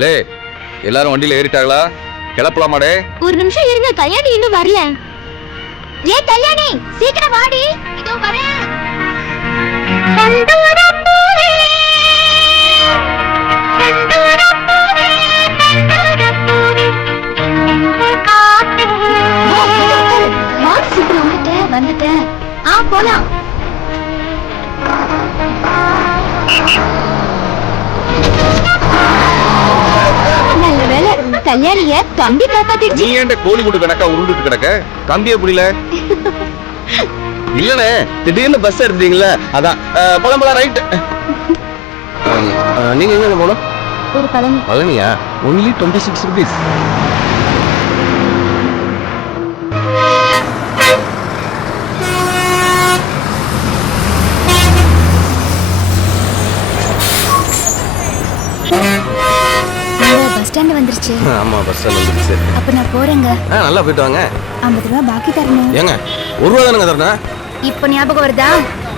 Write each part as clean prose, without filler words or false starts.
லே எல்லாரும் வண்டியில ஏறிட்டாங்களா? கிளப்பலாமாடே? ஒரு நிமிஷம் இருங்க, கல்யாணி இன்னும் வரல. ஏ கல்யாணி, சீக்கிரம் வாடி. இதோ வரேன். வந்துட்டேன். போலாம். நல்ல வேலை கல்யாணிய கம்பி காப்பாத்திடுச்சு. நீ ஏன்டா கோழி குண்டு கணக்கா உருண்டுட்டு கிடக்க? கம்பியே புரியல. இல்லனே, திடீர்னு பஸ் எடுத்தீங்களா? அதான் போலாம் ரைட். நீங்க எங்க போகணும்? ஒரு பழனி. பழனியா? Only 26 rupees. பஸ் ஸ்டாண்ட் வந்துருச்சு. ஆமா, பஸ் ஸ்டாண்ட் வந்துருச்சு. அப்ப நான் போறேங்க. நல்லா போயிட்டு வாங்க. 50 ரூபாய் பாக்கி தரணும். ஏங்க, 1 ரூபா தானங்க தரணும்? இப்ப ஞாபகம் வருதா?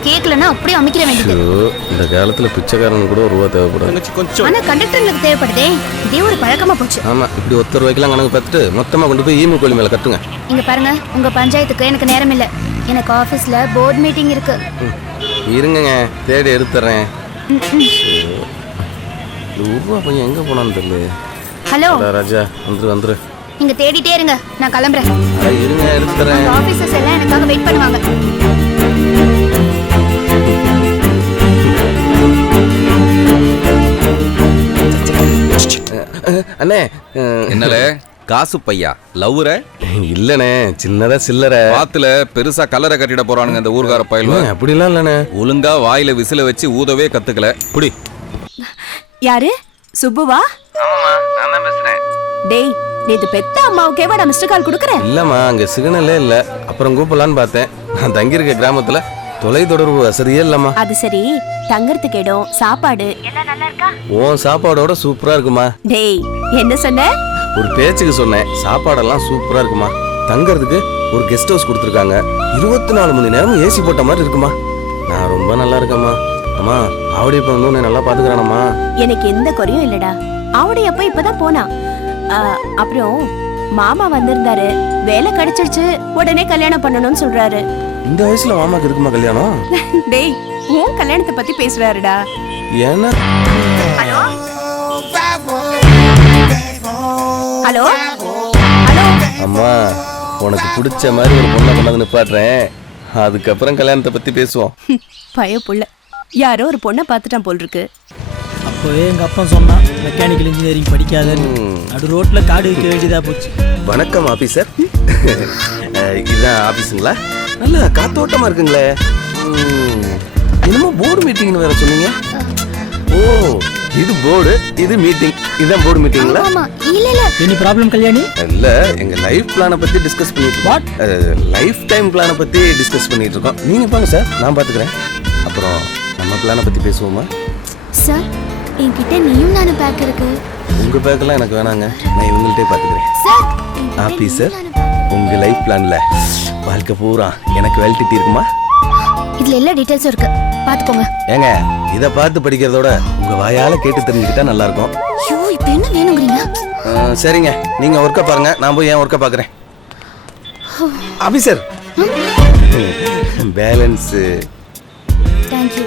கேக்கலன்னா அப்படியே அமைக்கிற வேண்டியது. இந்த காலத்துல பிச்சைக்காரனுக்கு கூட 1 ரூபா தேவைப்படும். ஆனா கண்டக்டர்களுக்கு தேவைப்படுதே. இதே ஒரு பழக்கமா போச்சு. ஆமா, இப்படி 1 ரூபாய்க்கெல்லாம் கணக்கு பார்த்துட்டு மொத்தமா கொண்டு போய் ஈமு கோழி மேல கட்டுங்க. இங்க பாருங்க, உங்க பஞ்சாயத்துக்கு எனக்கு நேரம் இல்ல. எனக்கு ஆபீஸ்ல போர்ட் மீட்டிங் இருக்கு. இருங்க, தேடி எடுத்துறேன். ரூபா பையன் எங்க போனான்னு தெரியல. ஹலோ ராஜா, வந்துரு. நீங்க தேடிட்டே இருங்க, நான் கிளம்புறேன். இருங்க, எடுத்துறேன். ஆபீசர்ஸ் எல்லாம் எனக்காக வெயிட் பண்ணுவாங்க. அண்ணே, என்னல காசு பையா லவ்வுற? இல்லனே, சின்னதா சில்லற. பாத்துல பெருசா கலரை கட்டிட போறானுங்க இந்த ஊர்கார பயல்வ. அப்படிலாம் இல்லனே. ஒழுங்கா வாயில விசில வச்சு ஊதவே கத்துக்கல. புடி. யாரு? சுப்புவா? ஆமாமா, நான் தான் பேசுறேன். டேய், நேத்து பெத்த அம்மாவுக்கேவா நான் மிஸ்டர் கால் கொடுக்கறேன்? இல்லம்மா, அங்க சிக்னலே இல்ல. அப்புறம் கூப்பிடலான்னு பார்த்தேன். நான் தங்கி இருக்க கிராமத்துல தொலைத்தொடர்பு வசதியே இல்லம்மா. அது சரி, தங்கறதுக்கு இடம், சாப்பாடு எல்லாம் நல்லா இருக்கா? உன் சாப்பாடோட சூப்பரா இருக்குமா. டேய், என்ன சொன்ன? ஒரு பேச்சுக்கு சொன்னேன். சாப்பாடெல்லாம் சூப்பரா இருக்குமா. தங்கறதுக்கு ஒரு கெஸ்ட் ஹவுஸ் கொடுத்துருக்காங்க. 24 மணி நேரம் ஏசி போட்ட மாதிரி இருக்குமா. நான் ரொம்ப நல்லா இருக்கேம்மா. அம்மா, ஆவடி இப்ப வந்து உன்னை நல்லா பாத்துக்கிறானம்மா. எனக்கு எந்த குறையும் இல்லடா. அவடைய அப்ப இப்பதான் போனா. அப்புறம் மாமா வந்திருந்தாரு. வேலை கிடைச்சிருச்சு, உடனே கல்யாணம் பண்ணணும்னு சொல்றாரு. இந்த வயசுல மாமாக்கு இருக்குமா கல்யாணம்? டேய், உன் கல்யாணத்தை பத்தி பேசுறாருடா. ஏன்னா ஹலோ ஹலோ ஹலோ. அம்மா, உனக்கு பிடிச்ச மாதிரி ஒரு பொண்ணை கொண்டாந்து நிப்பாட்டுறேன். அதுக்கப்புறம் கல்யாணத்தை பத்தி பேசுவோம். பய புள்ள யாரோ ஒரு பொண்ணை பார்த்துட்டான் போல் இருக்கு. அப்போவே எங்கள் அப்பா சொன்னான் மெக்கானிக்கல் இன்ஜினியரிங் படிக்காதன்னு. நடு ரோட்டில் காடு வைக்க வேண்டியதாக போச்சு. வணக்கம் ஆபீசர். இதுதான் ஆபீஸுங்களா? நல்ல காத்தோட்டமா இருக்குங்களே. என்னமோ போர்டு மீட்டிங்னு வேற சொன்னீங்க. ஓ, இது போர்டு, இது மீட்டிங். இதுதான் போர்டு மீட்டிங்களா? ஆமா, இல்ல எனி ப்ராப்ளம் கல்யாணி? இல்ல, எங்க லைஃப் பிளானை பத்தி டிஸ்கஸ் பண்ணிட்டு இருக்கோம். லைஃப் டைம் பிளானை பத்தி டிஸ்கஸ் பண்ணிட்டு இருக்கோம். நீங்க போங்க சார், நான் பாத்துக்கிறேன். அப்புறம் நம்ம பிளானை பத்தி பேசுவோமா? சார், என்கிட்ட நீயும் நானும் பேக் இருக்கு. உங்க பேக்கெல்லாம் எனக்கு வேணாங்க, நான் இவங்கள்ட்டே பாத்துக்கிறேன். சார், ஆபீசர், உங்க லைஃப் பிளான்ல வாழ்க்கை பூரா எனக்கு வேல்டிட்டி இருக்குமா? இதுல எல்லா டீடைல்ஸும் இருக்கு, பாத்துக்கோங்க. ஏங்க, இத பார்த்து படிக்கிறதோட உங்க வாயால கேட்டு தெரிஞ்சுக்கிட்டா நல்லா இருக்கும். ஐயோ, இப்போ என்ன வேணுங்கிறீங்க? சரிங்க, நீங்க ஒர்க்க பாருங்க, நான் போய் என் ஒர்க்க பாக்குறேன். Officer, balance. Thank you.